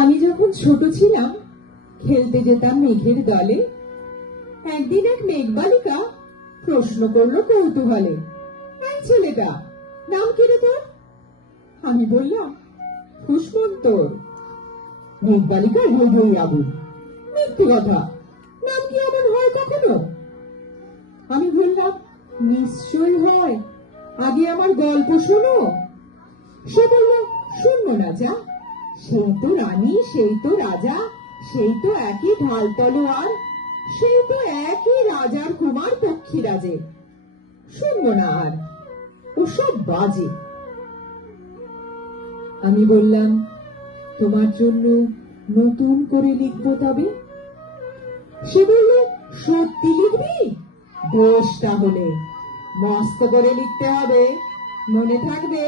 আমি যখন ছোট ছিলাম খেলতে যেতাম মেঘের দলে। একদিন এক মেঘবালিকা প্রশ্ন করলো কৌতূহলে, এই ছেলেটা নাম কি রে তোর? আমি বললাম, ফুসমন্তর। মেঘবালিকা রেগেই আগুন, মিথ্যে কথা, নাম কি এমন হয় কখনো? আমি বললাম, নিশ্চয় হয়, আগে আমার গল্প শোনো। সে বলল, শুনবো না যা, সেই তো রানী, সেই তো রাজা, সেই তো একই ঢাল তলোয়ার, সেই তো একই রাজার কুমার পক্ষীরাজে, শুনবো না আর, ওসব বাজে। আমি বললাম, তোমার জন্য নতুন করে লিখবো তবে। সে বলল, সত্যি লিখবি? বেশ, তাহলে মস্ত করে লিখতে হবে, মনে থাকবে,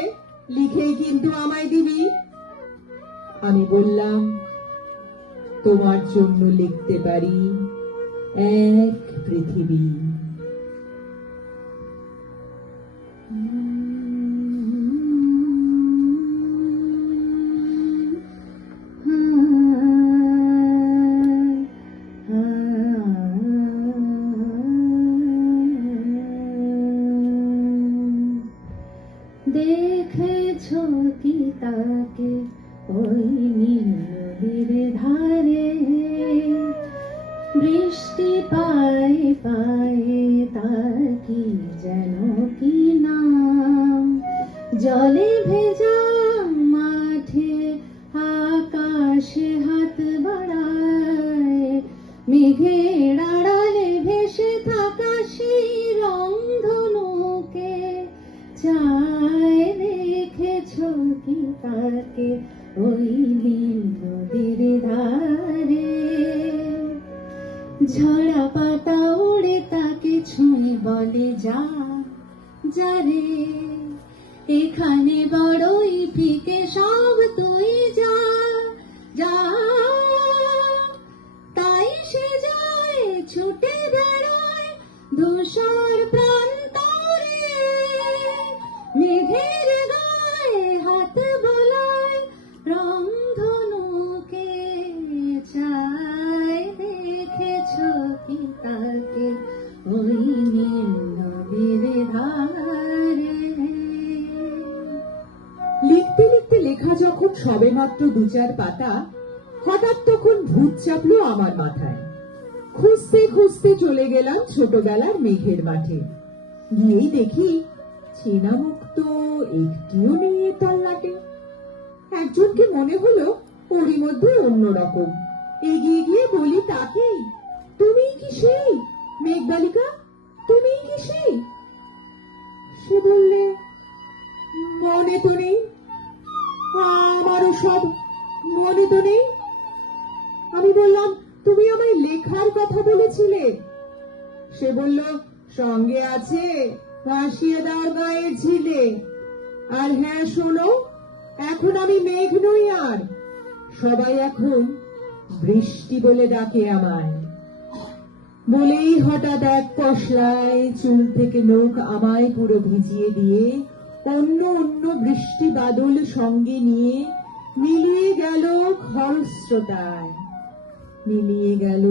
লিখেই কিন্তু আমায় দিবি। আমি বললাম, তোমার জন্য লিখতে পারি এক পৃথিবী। দেখেছো কি তাকে ওই নীল নদীর ধারে, বৃষ্টি পায়ে পায়ে তার কি যেন কি নাম, জলে ভেজা মাঠে আকাশে হাত বাড়ায়, মেঘের আড়ালে ভেসে থাকা সেই রংধনুকে চায়। দেখেছো কি তাকে ওই নীল নদীর ধারে, ঝরা পাতা উড়ে তাকে ছুঁয়ে বলে, যা যা রে, এখানে বড়ই ফিকে সব, তুই যা যা। তাই সে যায় ছুটে বেড়ায় ধূসর প্রান্তরে, মেঘের গায়ে হাত বোলায়, রংধনুকে চায়। দেখেছো কি তাকে ওই নীল নদীর ধারে। লিখতে লিখতে লেখা যখন সবে মাত্র ২-৪ পাতা, হঠাৎ তখন ভূত চাপলো আমার মাথায়। খুঁজতে খুঁজতে চলে গেলাম ছোটবেলার মেঘের মাঠে। গিয়েই দেখি চেনা মুখ তো একটিও নেই এ তল্লাটে। একজনকে মনে হলো ওরই মধ্যে অন্যরকম। এগিয়ে গিয়ে বলি তাকেই, তুমিই কি সেই মেঘবালিকা? তুমিই কি সেই? সে বললে, মনে তো নেই, আমারও সব মনে তো নেই। আমি বললাম, তুমি আমায় লেখার কথা বলেছিলে। সে বলল, সঙ্গে আছে ভাসিয়ে দেওয়ার গায়ের ঝিলে। আর হ্যাঁ শোনো, এখন আমি মেঘ নই আর, সবাই এখন বৃষ্টি বলে ডাকে আমায়। বলেই হঠাৎ এক পশলায় চুল থেকে নখ আমায় পুরো ভিজিয়ে দিয়ে অন্য অন্য বৃষ্টি বাদল সঙ্গে নিয়ে মিলিয়ে গেল খরস্রোতায়, মিলিয়ে গেল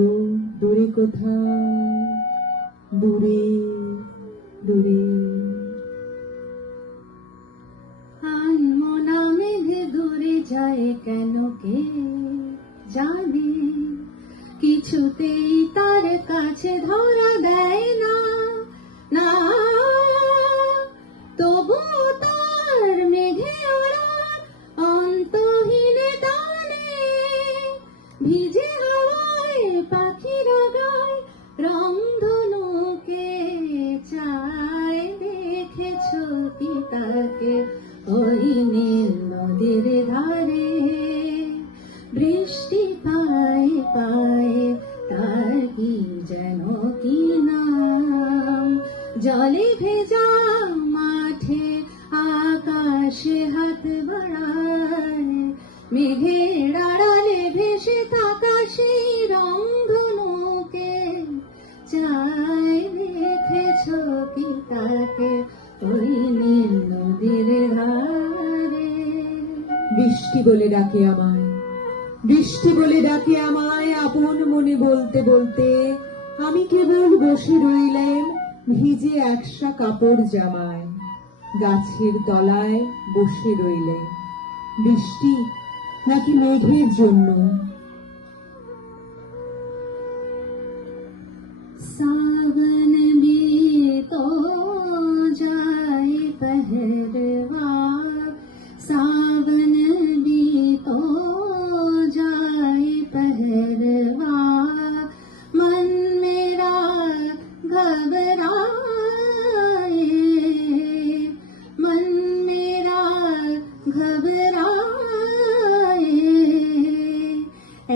দূরে কোথাও, দূরে দূরে। আনমনা মেঘ দূরে যায় কেন কে জানে, কিছুতেই তার কাছে ধরা দেয় না, না তবু তার মেঘে ওড়ার অন্তহীন টানে, ভিজে হাওয়ায় পাখিরা গায়, রংধনুকে চায়। দেখেছো কি তাকে ওই নীল নদীর ধারে, বৃষ্টি পায়ে পায়ে তার কি যেন কি নাম, জলে ভেজা মাঠে আকাশে হাত বাড়ায়, মেঘের আড়ালে ভেসে থাকা সেই রংধনুকে চায়। দেখেছো কি তাকে ওই নীল নদীর ধারে। বৃষ্টি বলে ডাকে আমায়, বৃষ্টি বলে ডাকে আমায় আপন মনে বলতে বলতে আমি কেবল বসে রইলাম ভিজে একসা কাপড় জামায়, গাছের তলায় বসে রইলেন। বৃষ্টি নাকি মেঘের জন্য? सावन में तो जाए पहरवा, सावन में तो जाए पहरवा, मन मेरा घबराए, मन मेरा घबराए,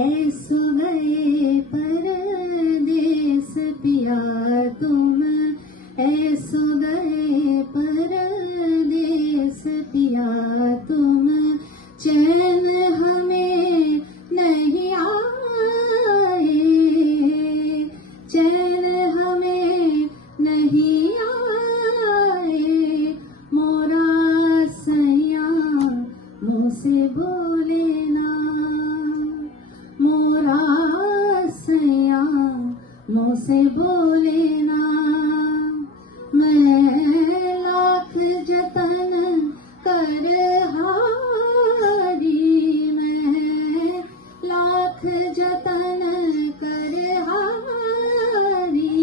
ऐसो गए परदेस पिया तुम, ऐसो गए परदेस पिया तुम, चैन हमें नहीं आए, चैन हमें नहीं आए, मोरा सैया मुँह से बोले ना, मोरा सैया मुँह से बोले ना, मैं लाख जतन कर हारी, मैं लाख जतन कर हारी,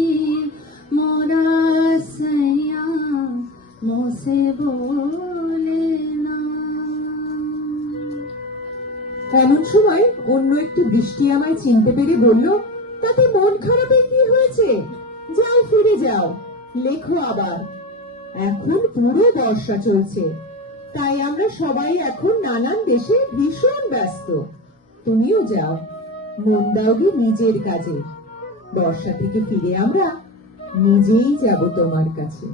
मोरा सैया मुँह से बोले ना। এমন সময় অন্য একটি বৃষ্টি আমায় চিনতে পেরে বলল, তাতে মন খারাপের কি হয়েছে? যাও, ফিরে যাও, লেখো আবার। এখন পুরো বর্ষা চলছে, তাই আমরা সবাই এখন নানান দেশে ভীষণ ব্যস্ত। তুমিও যাও, মন দাও গে নিজের কাজে। বর্ষা থেকে ফিরে আমরা নিজেই যাব তোমার কাছে।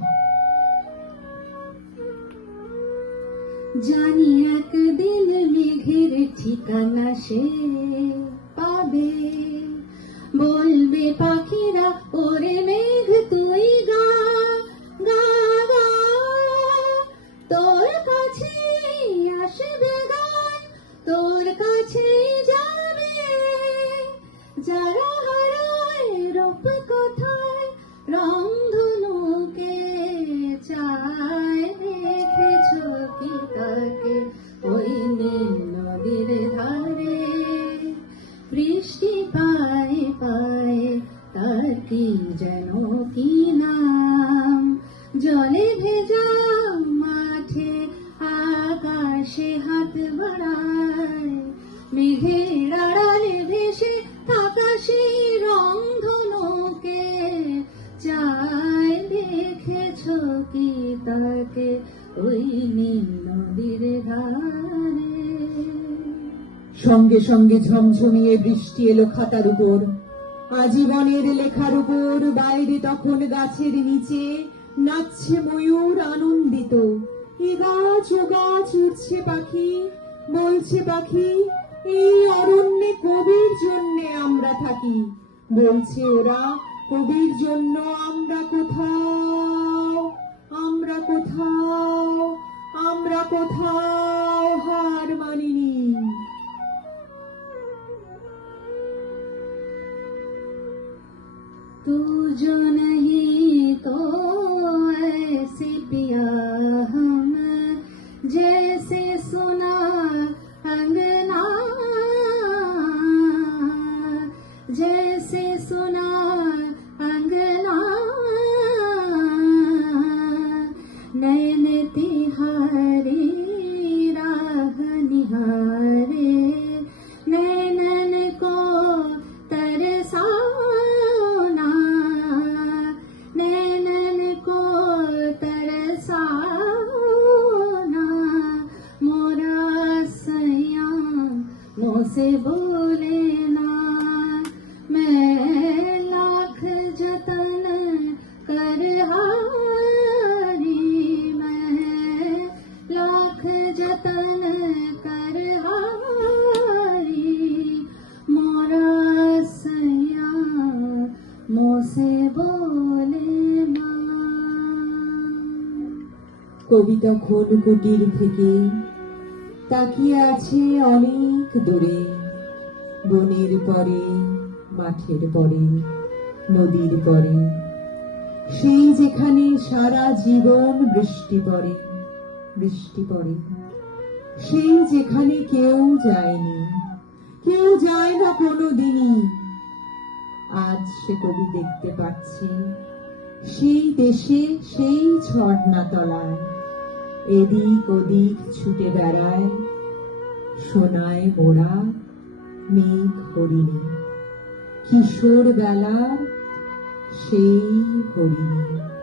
জানি একদিন মেঘের ঠিকানা সে পাবে, বলবে পাখিরা ওরে মেঘ তুই গা গা গা, তোর কাছে আসবে গান, তোর কাছে যাবে, যারা হারায় রূপ কোথায় রংধনুকে চায়, দেখেছ কি তাকে ওই নীল নদীর ধারে, বৃষ্টি পায়ে পায়ে তার কি যেন কি নাম, জলে ভেজা মাঠে আকাশে হাত বাড়ায়, মেঘের আড়ালে ভেসে থাকা সেই রংধনুকে চায়, দেখেছ কি তাকে ওই নীল নদীর ধারে। সঙ্গে সঙ্গে ঝমঝমিয়ে বৃষ্টি এলো খাতার উপর, আজীবনের লেখার উপর। বাইরে তখন গাছের নিচে নাচছে ময়ূর আনন্দিত। এ গাছ ও গাছ উঠছে পাখি, বলছে পাখি এই অরণ্যে কবির জন্যে আমরা থাকি। বলছে ওরা কবির জন্য আমরা কোথাও, আমরা কোথাও, আমরা কোথাও হার মানিনি। तू जो नहीं तो ऐसे पिया हम, जैसे सुना अंगना, जैसे सुना अंगना, नैन तिहारे राह निहारे, नैनन को तरसाना, नैनन को तरसाना, मोरा सैया मुँह से बोले ना, मैं लाख जतन कर हारी, मैं लाख जतन कर हारी, मोरा सैया मुँह से बोले ना। কবি তখন কুটির থেকে তাকিয়ে আছে অনেক দূরে। বনের পরে, মাঠের পরে, নদীর পরে, সেই যেখানে সারা জীবন বৃষ্টি পড়ে, বৃষ্টি পড়ে, সেই যেখানে কেউ যায়নি, কেউ যায় না কোনোদিনই। আজ সে কবি দেখতে পাচ্ছে সেই দেশে, সেই ঝর্ণা তলায় এদিক ওদিক ছুটে বেড়ায় সোনায় মোড়া মেঘ হরিণী, কিশোর বেলার সেই হরিণী।